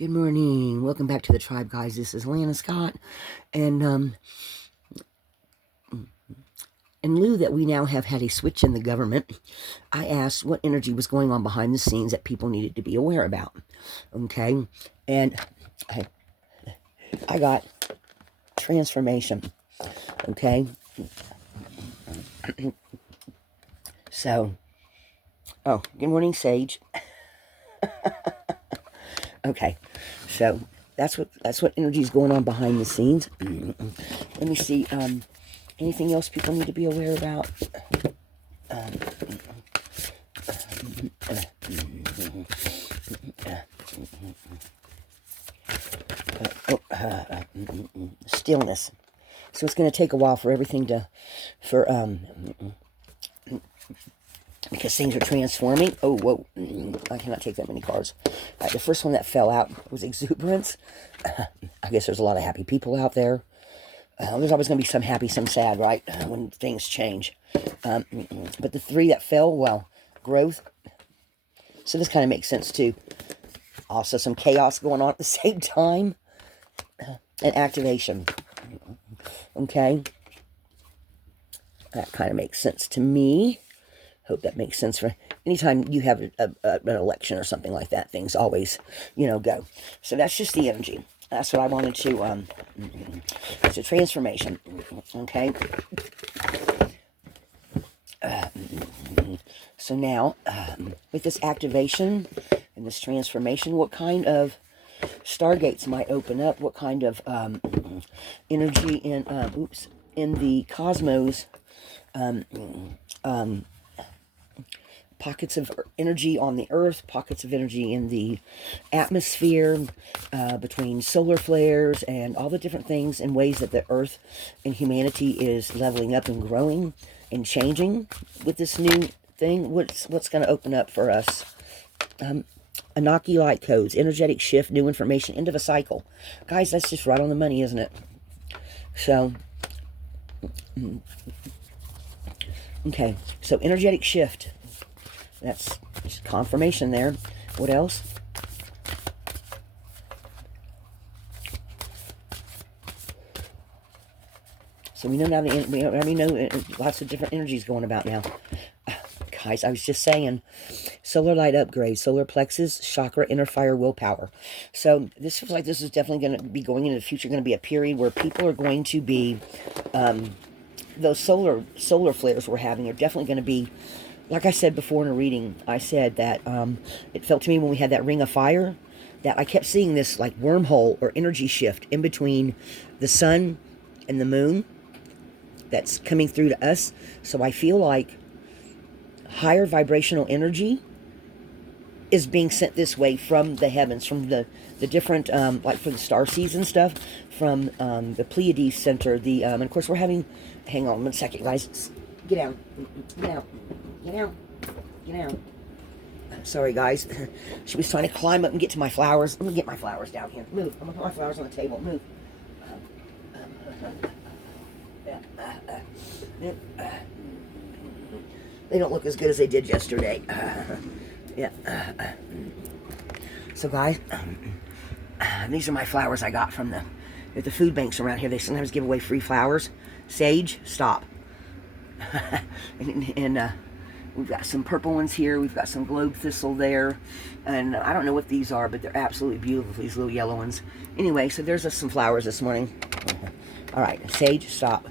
Good morning. Welcome back to the tribe, guys. This is Lana Scott. And in lieu that we now have had a switch in the government, I asked what energy was going on behind the scenes that people needed to be aware about. Okay? And I got transformation. Okay? So, good morning, Sage. Okay, so that's what energy is going on behind the scenes. Let me see. Anything else people need to be aware about? Stillness. So it's going to take a while for everything because things are transforming. Oh, whoa. I cannot take that many cards. The first one that fell out was exuberance. I guess there's a lot of happy people out there. There's always going to be some happy, some sad, right? When things change. But the three that fell, well, growth. So this kind of makes sense too. Also some chaos going on at the same time. And activation. Okay. That kind of makes sense to me. Hope that makes sense for anytime you have an election or something like that. Things always, go. So that's just the energy. That's what I wanted to, it's a transformation, okay? So now, with this activation and this transformation, what kind of stargates might open up? What kind of energy in the cosmos, pockets of energy on the earth, pockets of energy in the atmosphere, between solar flares and all the different things and ways that the earth and humanity is leveling up and growing and changing with this new thing. What's going to open up for us? Anunnaki light codes, energetic shift, new information, end of a cycle. Guys, that's just right on the money, isn't it? So, okay, so energetic shift. That's just confirmation there. What else? So we know now we already know lots of different energies going about now. Guys, I was just saying, solar light upgrade, solar plexus, chakra, inner fire, willpower. So this feels like this is definitely going to be going into the future, going to be a period where people are going to be, those solar flares we're having are definitely going to be, like I said before in a reading, I said that it felt to me when we had that ring of fire, that I kept seeing this like wormhole or energy shift in between the sun and the moon that's coming through to us. So I feel like higher vibrational energy is being sent this way from the heavens, from the different, like for the star seeds and stuff, from the Pleiades center. And of course we're having, hang on 1 second, guys. Get down. Get out. Get out. Get out. Sorry, guys. She was trying to climb up and get to my flowers. I'm going to get my flowers down here. Move. I'm going to put my flowers on the table. Move. They don't look as good as they did yesterday. So, guys, these are my flowers I got from the food banks around here. They sometimes give away free flowers. Sage, stop. and we've got some purple ones here. We've got some globe thistle there. And I don't know what these are, but they're absolutely beautiful, these little yellow ones. Anyway, so there's some flowers this morning. All right, Sage, stop.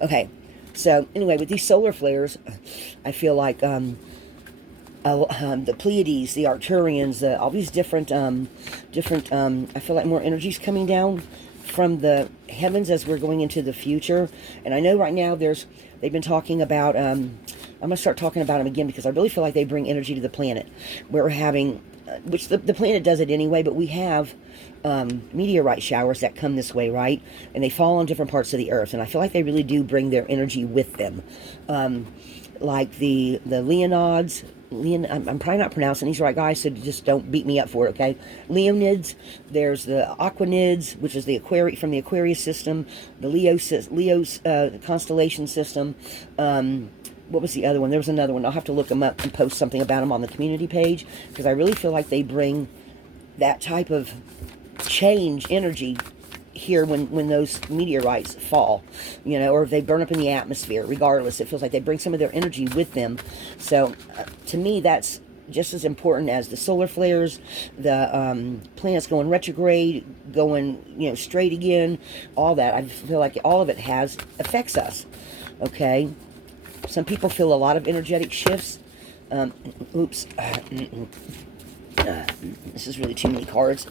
Okay, so anyway, with these solar flares, I feel like the Pleiades, the Arcturians, all these different, I feel like more energy's coming down from the heavens as we're going into the future. And I know right now they've been talking about, I'm going to start talking about them again because I really feel like they bring energy to the planet. We're having, which the planet does it anyway, but we have meteorite showers that come this way, right? And they fall on different parts of the earth. And I feel like they really do bring their energy with them. Like the Leonids, I'm probably not pronouncing these right, guys, so just don't beat me up for it, okay? Leonids, there's the Aquanids, which is the from the Aquarius system, the Leo's constellation system. What was the other one? There was another one. I'll have to look them up and post something about them on the community page, because I really feel like they bring that type of change energy here when those meteorites fall, or if they burn up in the atmosphere. Regardless, it feels like they bring some of their energy with them. So to me, that's just as important as the solar flares, the planets going retrograde, going straight again, all that. I feel like all of it affects us. Okay, some people feel a lot of energetic shifts. Oops. This is really too many cards.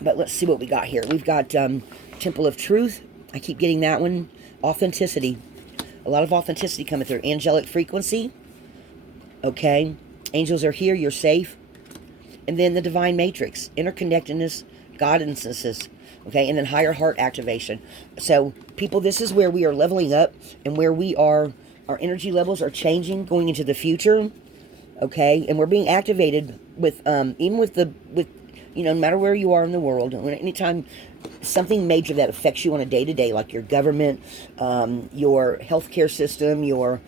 But let's see what we got here. We've got Temple of Truth. I keep getting that one. Authenticity. A lot of authenticity coming through. Angelic frequency. Okay. Angels are here. You're safe. And then the Divine Matrix. Interconnectedness. Guidances. Okay. And then higher heart activation. So, people, this is where we are leveling up and where we are. Our energy levels are changing going into the future. Okay. And we're being activated with, even with no matter where you are in the world, anytime something major that affects you on a day-to-day, like your government, your healthcare system, your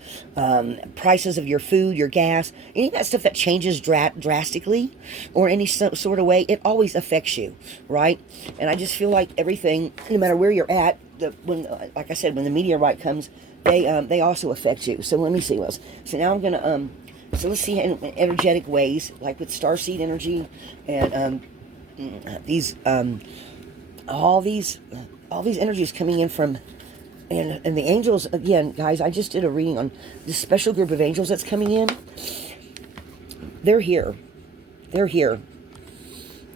prices of your food, your gas, any of that stuff that changes drastically or any sort of way, it always affects you, right? And I just feel like everything, no matter where you're at, like I said, when the meteorite comes, they also affect you. So let me see what else. So now I'm going to... So let's see in energetic ways, like with starseed energy and all these energies coming in from, and the angels, again, guys, I just did a reading on this special group of angels that's coming in. They're here.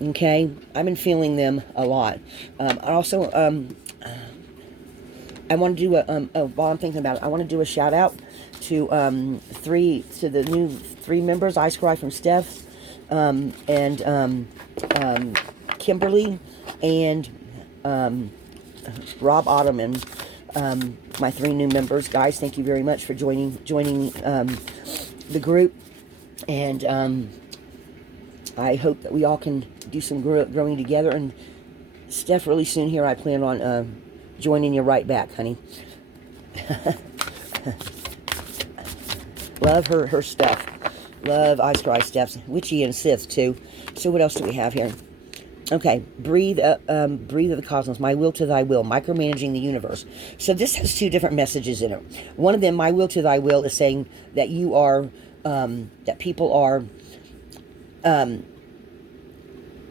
Okay? I've been feeling them a lot. I also, I want to do while I'm thinking about it, I want to do a shout out to the new 3 members, I Scry from Steph, and Kimberly, and Rob Ottoman, my 3 new members. Guys, thank you very much for joining the group, and I hope that we all can do some growing together. And Steph, really soon here, I plan on joining you right back, honey. Love her stuff. Love I Scry Steph's witchy and Sith too. So what else do we have here? Okay, breathe of the cosmos. My will to thy will. Micromanaging the universe. So this has 2 different messages in it. One of them, my will to thy will, is saying that you are, that people are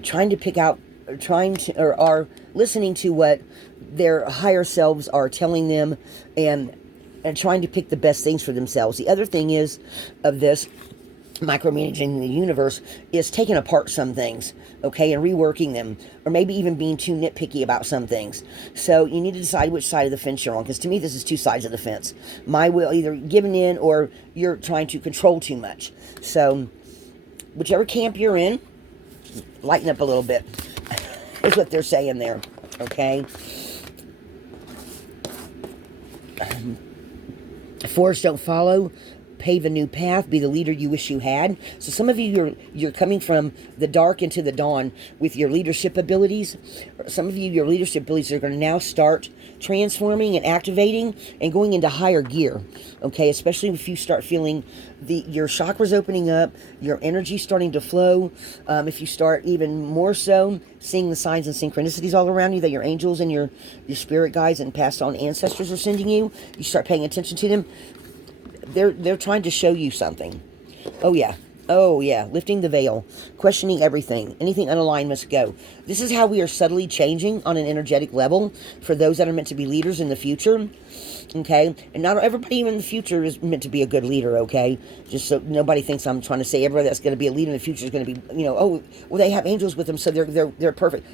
trying to pick out, or are listening to what their higher selves are telling them, and trying to pick the best things for themselves. The other thing is, of this, micromanaging the universe, is taking apart some things, okay, and reworking them, or maybe even being too nitpicky about some things. So you need to decide which side of the fence you're on, because to me this is 2 sides of the fence. My will, either giving in or you're trying to control too much. So whichever camp you're in, lighten up a little bit is what they're saying there, okay? Force don't follow, pave a new path, be the leader you wish you had. So some of you, you're coming from the dark into the dawn with your leadership abilities. Some of you, your leadership abilities are going to now start transforming and activating and going into higher gear, okay? Especially if you start feeling your chakras opening up, your energy starting to flow. If you start even more so seeing the signs and synchronicities all around you that your angels and your spirit guides and passed on ancestors are sending you, you start paying attention to them. They're trying to show you something. Oh yeah. Lifting the veil, questioning everything. Anything unaligned must go. This is how we are subtly changing on an energetic level for those that are meant to be leaders in the future. Okay? And not everybody even in the future is meant to be a good leader, okay? Just so nobody thinks I'm trying to say everybody that's going to be a leader in the future is going to be, oh, well, they have angels with them, so they're perfect.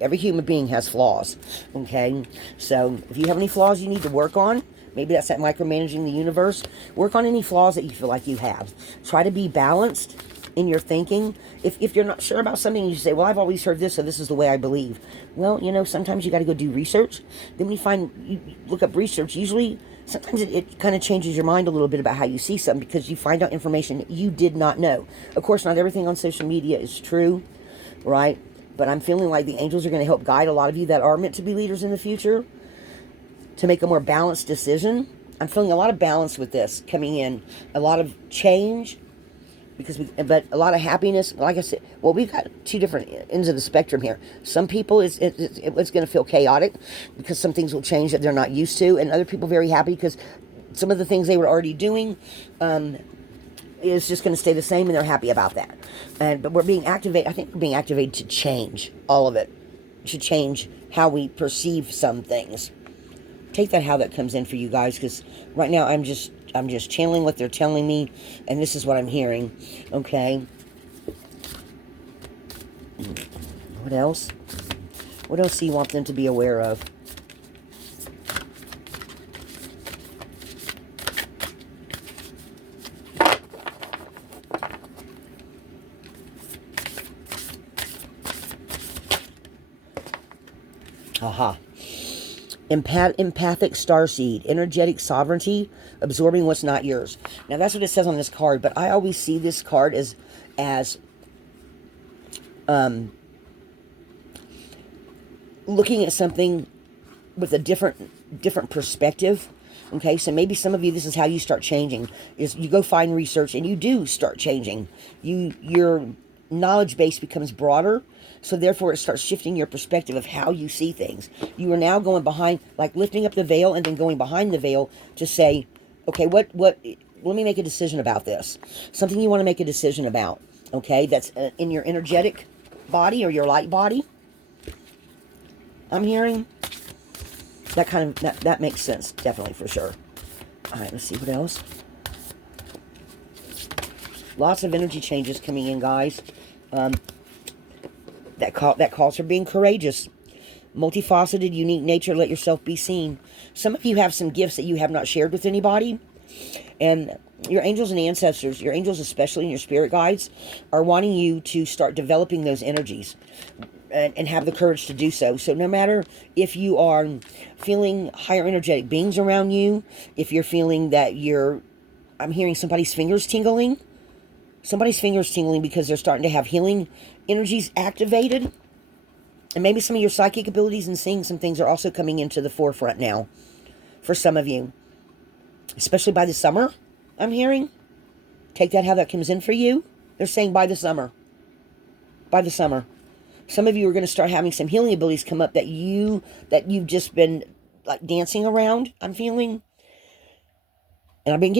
Every human being has flaws, okay? So if you have any flaws you need to work on, maybe that's that micromanaging the universe. Work on any flaws that you feel like you have. Try to be balanced in your thinking. If you're not sure about something, you say, well, I've always heard this, so this is the way I believe. Well, sometimes you got to go do research. Then when you look up research, usually, sometimes it kind of changes your mind a little bit about how you see something, because you find out information that you did not know. Of course, not everything on social media is true, right? But I'm feeling like the angels are going to help guide a lot of you that are meant to be leaders in the future to make a more balanced decision. I'm feeling a lot of balance with this coming in. A lot of change, but a lot of happiness. Like I said, Well, we've got two different ends of the spectrum here. Some people, it's going to feel chaotic because some things will change that they're not used to, and other people very happy because some of the things they were already doing is just going to stay the same, and they're happy about that. But we're being activated. I think we're being activated to change all of it, to change how we perceive some things. Take that how that comes in for you guys, because right now I'm just channeling what they're telling me, and this is what I'm hearing. Okay. What else? What else do you want them to be aware of? Aha. Empathic starseed, energetic sovereignty, absorbing what's not yours. Now that's what it says on this card, but I always see this card as looking at something with a different perspective. Okay, so maybe some of you, this is how you start changing, is you go find research and you do start changing. Your knowledge base becomes broader, so therefore it starts shifting your perspective of how you see things. You are now going behind, like lifting up the veil and then going behind the veil to say, okay, what let me make a decision about this. Something you want to make a decision about, okay, that's in your energetic body or your light body. I'm hearing that makes sense, definitely, for sure. All right, let's see what else. Lots of energy changes coming in, guys. That calls for being courageous. Multifaceted, unique nature. Let yourself be seen. Some of you have some gifts that you have not shared with anybody, and your angels and ancestors, your angels especially, and your spirit guides, are wanting you to start developing those energies. And have the courage to do so. So no matter if you are feeling higher energetic beings around you, if you're feeling that I'm hearing somebody's fingers tingling. Somebody's fingers tingling because they're starting to have healing energies activated. And maybe some of your psychic abilities and seeing some things are also coming into the forefront now. For some of you. Especially by the summer, I'm hearing. Take that how that comes in for you. They're saying by the summer. By the summer. Some of you are going to start having some healing abilities come up that you've just been like dancing around, I'm feeling. And I've been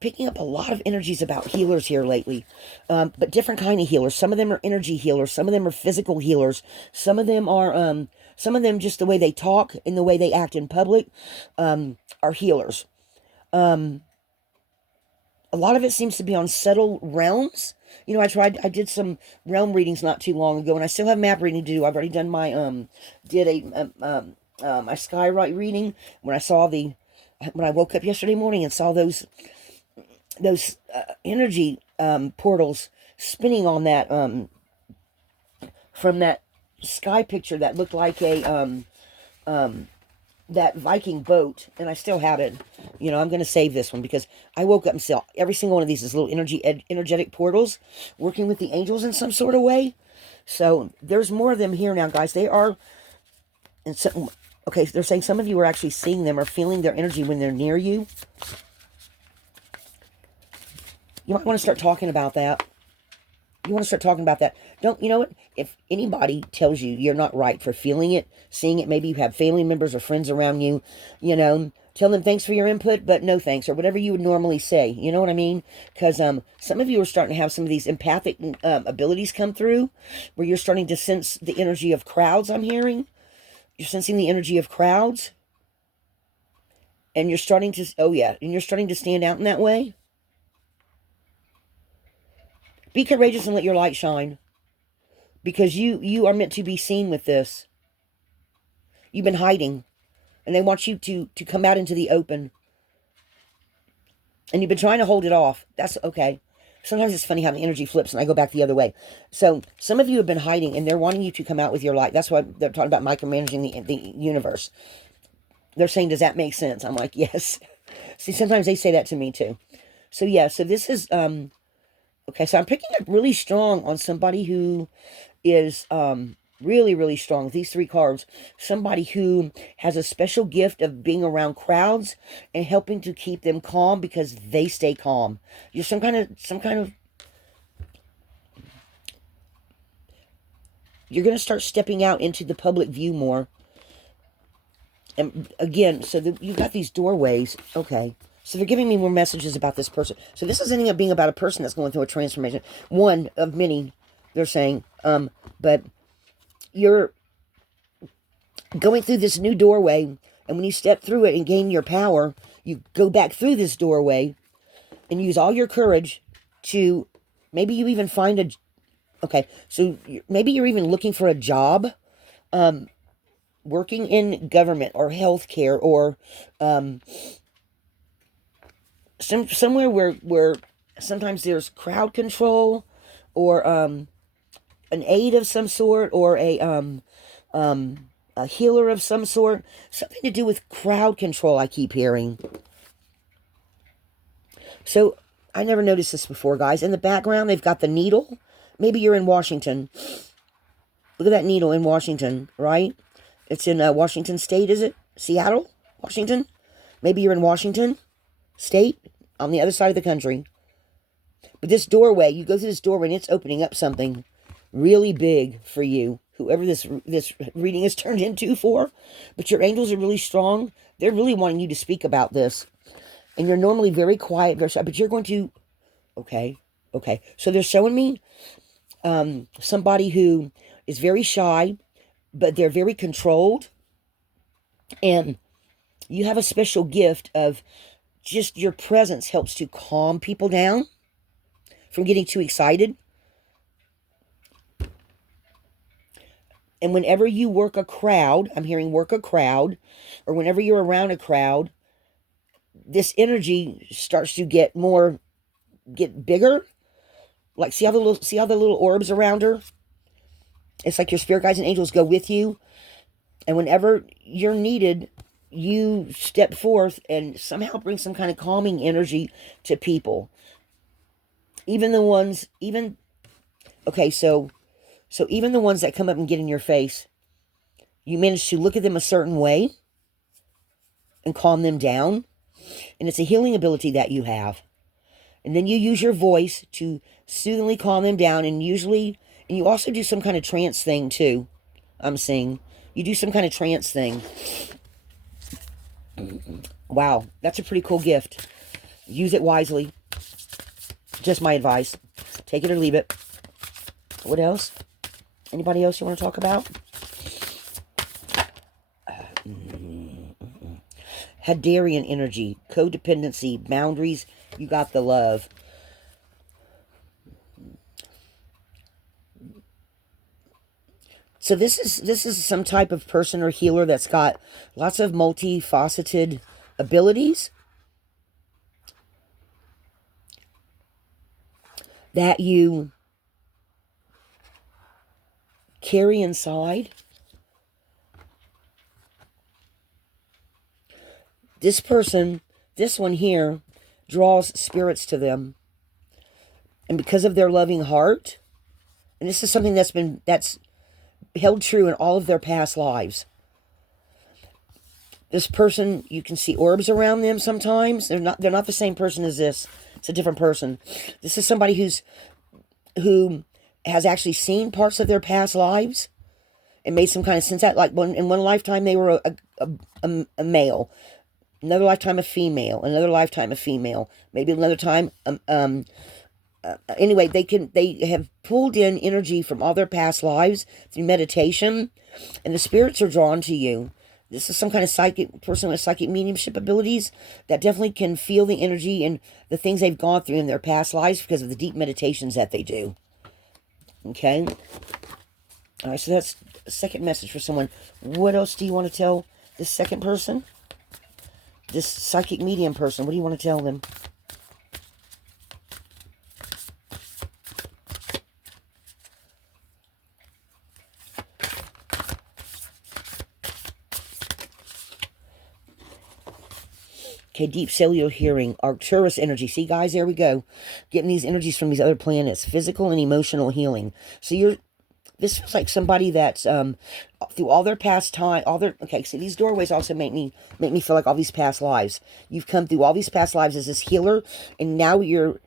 picking up a lot of energies about healers here lately. But different kind of healers. Some of them are energy healers. Some of them are physical healers. Some of them just the way they talk and the way they act in public, are healers. A lot of it seems to be on subtle realms. You know, I did some realm readings not too long ago, and I still have map reading to do. I've already done my, my skyrite reading. When I woke up yesterday morning and saw those energy, portals spinning on that, from that sky picture that looked like that Viking boat, and I still have it. You know, I'm going to save this one because I woke up and saw every single one of these is little energetic portals working with the angels in some sort of way. So there's more of them here now, guys. They are, and so, okay, they're saying some of you are actually seeing them or feeling their energy when they're near you. You might want to start talking about that. You want to start talking about that. You know what? If anybody tells you you're not right for feeling it, seeing it, maybe you have family members or friends around you, you know, tell them thanks for your input, but no thanks, or whatever you would normally say. You know what I mean? Because some of you are starting to have some of these empathic abilities come through, where you're starting to sense the energy of crowds, I'm hearing. You're sensing the energy of crowds. And you're starting to, and you're starting to stand out in that way. Be courageous and let your light shine. Because you are meant to be seen with this. You've been hiding. And they want you to come out into the open. And you've been trying to hold it off. That's okay. Sometimes it's funny how the energy flips and I go back the other way. So some of you have been hiding and they're wanting you to come out with your light. That's why they're talking about micromanaging the universe. They're saying, does that make sense? I'm like, yes. See, sometimes they say that to me too. So yeah, so this is, okay, so I'm picking up really strong on somebody who is really, really strong. These three cards. Somebody who has a special gift of being around crowds and helping to keep them calm because they stay calm. You're some kind of you're going to start stepping out into the public view more. And again, so you've got these doorways. Okay. So they're giving me more messages about this person. So this is ending up being about a person that's going through a transformation. One of many, they're saying. But you're going through this new doorway. And when you step through it and gain your power, you go back through this doorway and use all your courage to, maybe you even find a, okay, so maybe you're even looking for a job, working in government or healthcare or somewhere where sometimes there's crowd control or an aid of some sort or a healer of some sort. Something to do with crowd control, I keep hearing. So I never noticed this before, guys. In the background, they've got the needle. Maybe you're in Washington. Look at that needle in Washington, right? It's in Washington State, is it? Seattle? Washington? Maybe you're in Washington State, on the other side of the country. But this doorway, you go through this doorway and it's opening up something really big for you. Whoever this reading is turned into for. But your angels are really strong. They're really wanting you to speak about this. And you're normally very quiet, very shy, but you're going to... Okay. So they're showing me somebody who is very shy, but they're very controlled. And you have a special gift of just your presence helps to calm people down from getting too excited. And whenever you work a crowd, I'm hearing work a crowd, or whenever you're around a crowd, this energy starts to get bigger. Like, see how the little orbs around her? It's like your spirit guides and angels go with you. And whenever you're needed, you step forth and somehow bring some kind of calming energy to people. Even the ones, so even the ones that come up and get in your face, you manage to look at them a certain way and calm them down. And it's a healing ability that you have. And then you use your voice to soothingly calm them down. And you also do some kind of trance thing too. I'm seeing. You do some kind of trance thing. Wow, that's a pretty cool gift. Use it wisely. Just my advice. Take it or leave it. What else? Anybody else you want to talk about? Hadarian energy, codependency, boundaries. You got the love. So this is some type of person or healer that's got lots of multifaceted abilities that you carry inside. This person, this one here, draws spirits to them. And because of their loving heart, and this is something that's held true in all of their past lives. This person, you can see orbs around them sometimes. They're not the same person as this. It's a different person. This is somebody who has actually seen parts of their past lives and made some kind of sense. Like in one lifetime they were a male, another lifetime a female, another lifetime a female, maybe another time anyway, they have pulled in energy from all their past lives through meditation, and the spirits are drawn to you. This is some kind of psychic person with psychic mediumship abilities that definitely can feel the energy and the things they've gone through in their past lives because of the deep meditations that they do. Okay? All right, so that's a second message for someone. What else do you want to tell this second person? This psychic medium person, what do you want to tell them? Okay, deep cellular hearing, Arcturus energy. See, guys, there we go. Getting these energies from these other planets. Physical and emotional healing. So this feels like somebody that's through all their past time, okay, so these doorways also make me feel like all these past lives. You've come through all these past lives as this healer, and now you're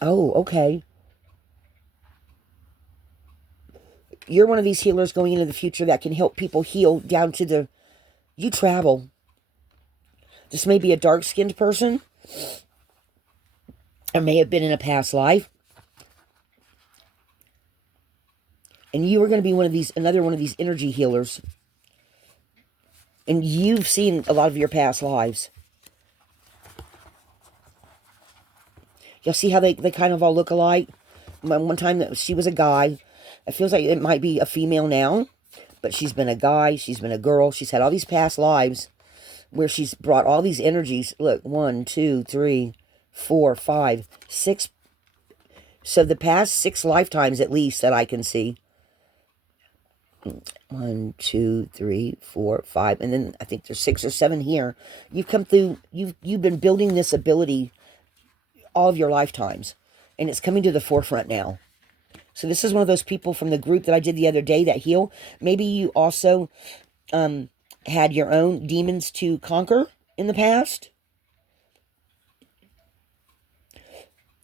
oh, okay. You're one of these healers going into the future that can help people heal down to the... You travel. This may be a dark-skinned person. Or may have been in a past life. And you are going to be another one of these energy healers. And you've seen a lot of your past lives. You'll see how they kind of all look alike. One time she was a guy. It feels like it might be a female now. But she's been a guy. She's been a girl. She's had all these past lives where she's brought all these energies. Look, 1, 2, 3, 4, 5, 6. So the past 6 lifetimes at least that I can see. 1, 2, 3, 4, 5. And then I think there's 6 or 7 here. You've come through. You've been building this ability all of your lifetimes. And it's coming to the forefront now. So this is one of those people from the group that I did the other day that heal. Maybe you also had your own demons to conquer in the past.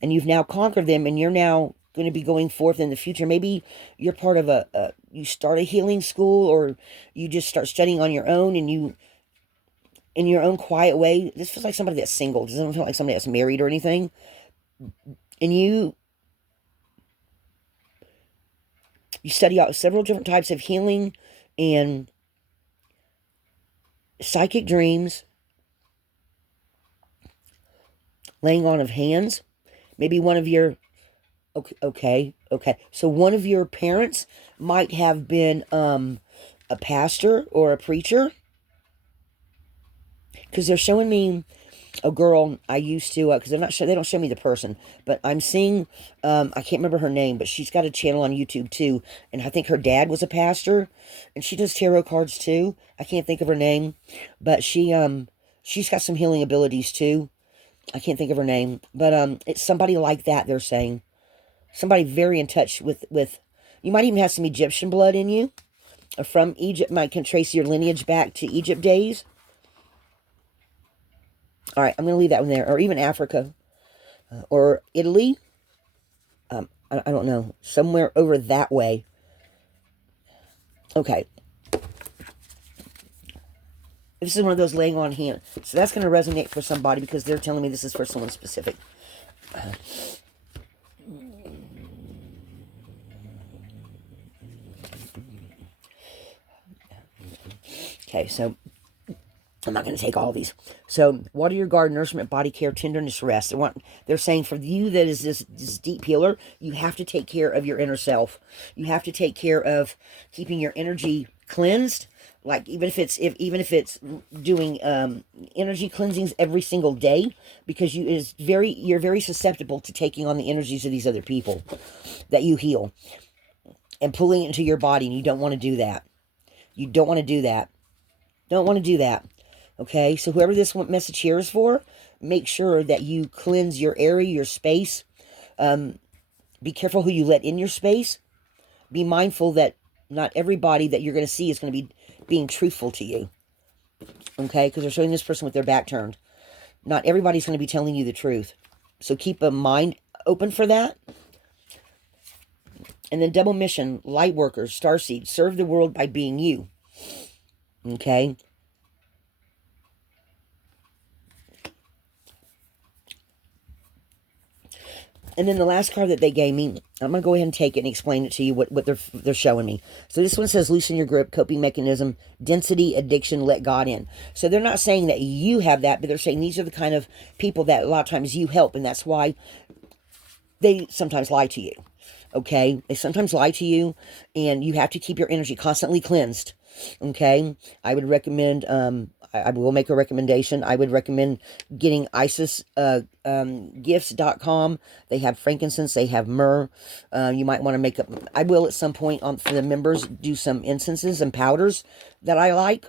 And you've now conquered them, and you're now going to be going forth in the future. Maybe you're part of you start a healing school, or you just start studying on your own, and you, in your own quiet way. This feels like somebody that's single. It doesn't feel like somebody that's married or anything. And you study out several different types of healing and psychic dreams, laying on of hands. Maybe one of your, okay. So one of your parents might have been a pastor or a preacher. Because they're showing me a girl I used to, because they don't show me the person, but I'm seeing, I can't remember her name, but she's got a channel on YouTube too, and I think her dad was a pastor, and she does tarot cards too. I can't think of her name, but she's got some healing abilities too. I can't think of her name, but it's somebody like that. They're saying somebody very in touch with. You might even have some Egyptian blood in you, or from Egypt. Might can trace your lineage back to Egypt days. All right, I'm going to leave that one there, or even Africa, or Italy. I don't know, somewhere over that way. Okay. This is one of those laying on hands. So that's going to resonate for somebody because they're telling me this is for someone specific. Okay, so I'm not going to take all these. So, water your garden, nourishment, body care, tenderness, rest. They're saying for you that is this deep healer, you have to take care of your inner self. You have to take care of keeping your energy cleansed. Like even if it's doing energy cleansings every single day, because you're very susceptible to taking on the energies of these other people that you heal and pulling it into your body, and you don't want to do that. You don't want to do that. Don't want to do that. Okay, so whoever this message here is for, make sure that you cleanse your area, your space. Be careful who you let in your space. Be mindful that not everybody that you're going to see is going to be being truthful to you. Okay, because they're showing this person with their back turned. Not everybody's going to be telling you the truth. So keep a mind open for that. And then double mission, light workers, starseed, serve the world by being you. Okay. And then the last card that they gave me, I'm going to go ahead and take it and explain it to you, what they're showing me. So this one says, loosen your grip, coping mechanism, density, addiction, let God in. So they're not saying that you have that, but they're saying these are the kind of people that a lot of times you help, and that's why they sometimes lie to you. Okay? They sometimes lie to you, and you have to keep your energy constantly cleansed. Okay? I would recommend, I will make a recommendation. I would recommend getting IsisGifts.com. They have frankincense. They have myrrh. You might want to make up. I will at some point for the members do some incenses and powders that I like.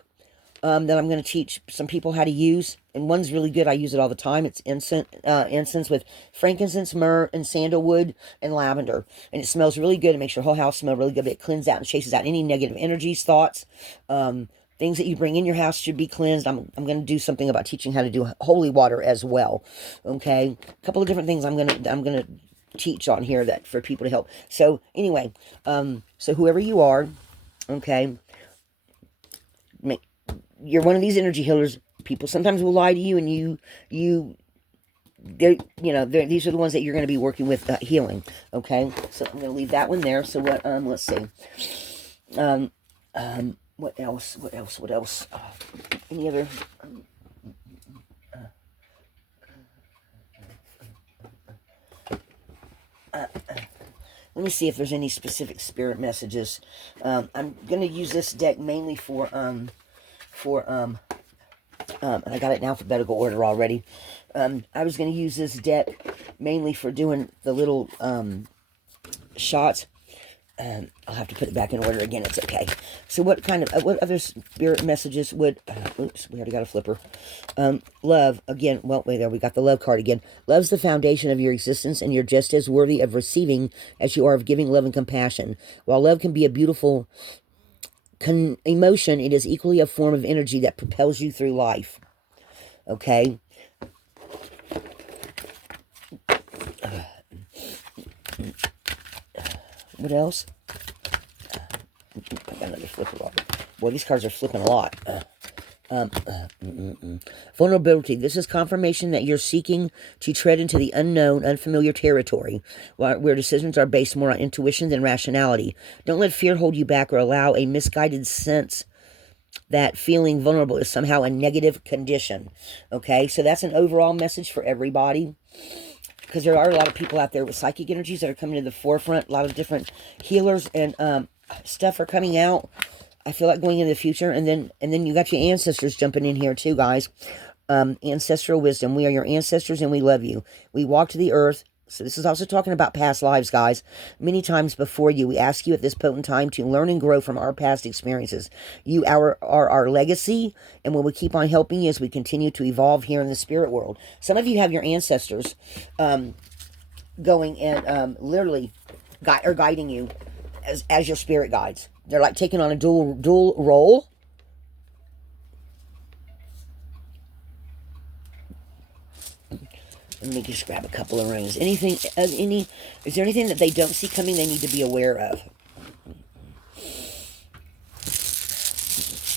That I'm going to teach some people how to use. And one's really good. I use it all the time. It's incense with frankincense, myrrh, and sandalwood, and lavender. And it smells really good. It makes your whole house smell really good. It cleanses out and chases out any negative energies, thoughts, things that you bring in your house should be cleansed. I'm going to do something about teaching how to do holy water as well. Okay, a couple of different things I'm going to teach on here that for people to help. So anyway, so whoever you are, okay, you're one of these energy healers. People sometimes will lie to you, and these are the ones that you're going to be working with healing. Okay, so I'm going to leave that one there. So what? Let's see. What else? What else? Any other? Let me see if there's any specific spirit messages. I'm going to use this deck mainly for and I got it in alphabetical order already. I was going to use this deck mainly for doing the little shots. I'll have to put it back in order again. It's okay. So what other spirit messages would... oops, we already got a flipper. Love, again, well, wait, there, we got the love card again. Love's the foundation of your existence, and you're just as worthy of receiving as you are of giving love and compassion. While love can be a beautiful emotion, it is equally a form of energy that propels you through life. Okay? What else? I got another flipper off. Boy, these cards are flipping a lot. Vulnerability. This is confirmation that you're seeking to tread into the unknown, unfamiliar territory, where decisions are based more on intuition than rationality. Don't let fear hold you back or allow a misguided sense that feeling vulnerable is somehow a negative condition. Okay, so that's an overall message for everybody. Because there are a lot of people out there with psychic energies that are coming to the forefront. A lot of different healers and stuff are coming out. I feel like going into the future. And then you got your ancestors jumping in here too, guys. Ancestral wisdom. We are your ancestors and we love you. We walked the earth. So this is also talking about past lives, guys. Many times before you, we ask you at this potent time to learn and grow from our past experiences. You are our legacy, and we will keep on helping you as we continue to evolve here in the spirit world. Some of you have your ancestors going and literally guiding you as your spirit guides. They're like taking on a dual role. Let me just grab a couple of rings. Is there anything that they don't see coming they need to be aware of?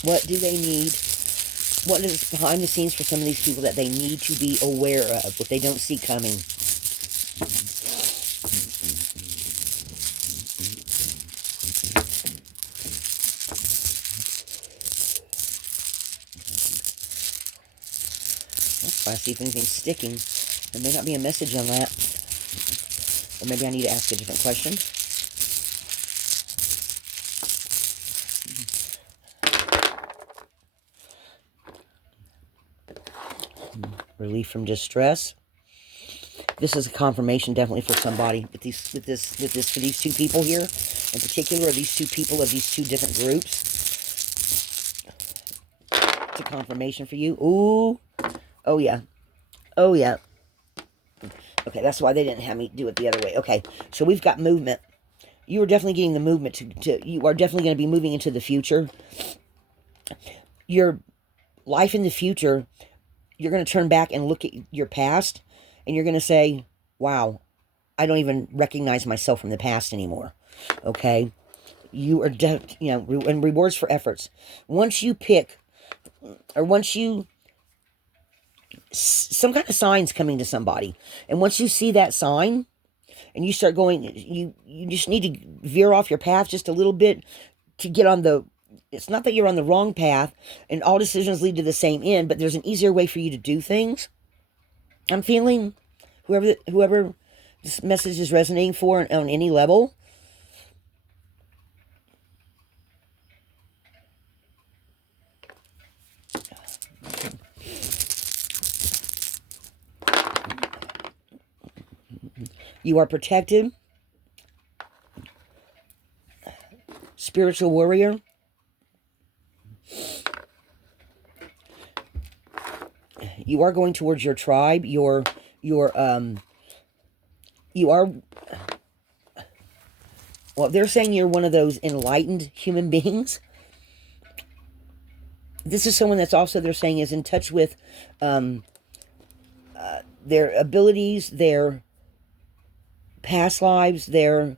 What do they need? What is behind the scenes for some of these people that they need to be aware of, what they don't see coming? Let's try to see if anything's sticking. There may not be a message on that. Or maybe I need to ask a different question. Relief from distress. This is a confirmation definitely for somebody for these two people here. In particular, these two people of these two different groups. It's a confirmation for you. Ooh. Oh yeah. Oh yeah. Okay, that's why they didn't have me do it the other way. Okay, so we've got movement. You are definitely getting the movement you are definitely going to be moving into the future. Your life in the future, you're going to turn back and look at your past, and you're going to say, wow, I don't even recognize myself from the past anymore. Okay? You are, and rewards for efforts. Once you pick, or once you... some kind of sign's coming to somebody, and once you see that sign and you start going, you just need to veer off your path just a little bit to get on the... it's not that you're on the wrong path and all decisions lead to the same end, but there's an easier way for you to do things. I'm feeling whoever this message is resonating for on any level. You are protected. Spiritual warrior. You are going towards your tribe. You are, well, they're saying you're one of those enlightened human beings. This is someone that's also, they're saying, is in touch with their abilities, their past lives, they're...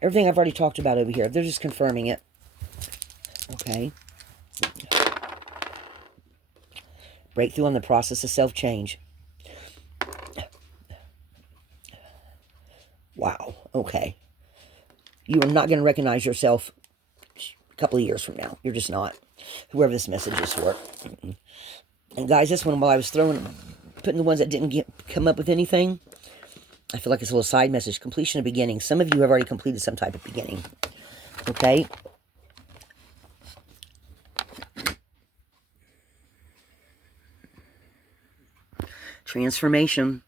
Everything I've already talked about over here. They're just confirming it. Okay. Breakthrough on the process of self-change. Wow. Okay. You are not going to recognize yourself a couple of years from now. You're just not. Whoever this message is for. And guys, this one, while I was putting the ones that didn't come up with anything, I feel like it's a little side message. Completion of beginning. Some of you have already completed some type of beginning. Okay? Transformation.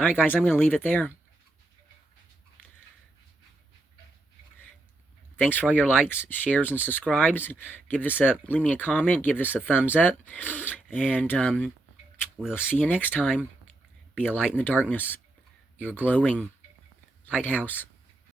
All right, guys, I'm going to leave it there. Thanks for all your likes, shares, and subscribes. Leave me a comment. Give this a thumbs up. And we'll see you next time. Be a light in the darkness. Your glowing lighthouse.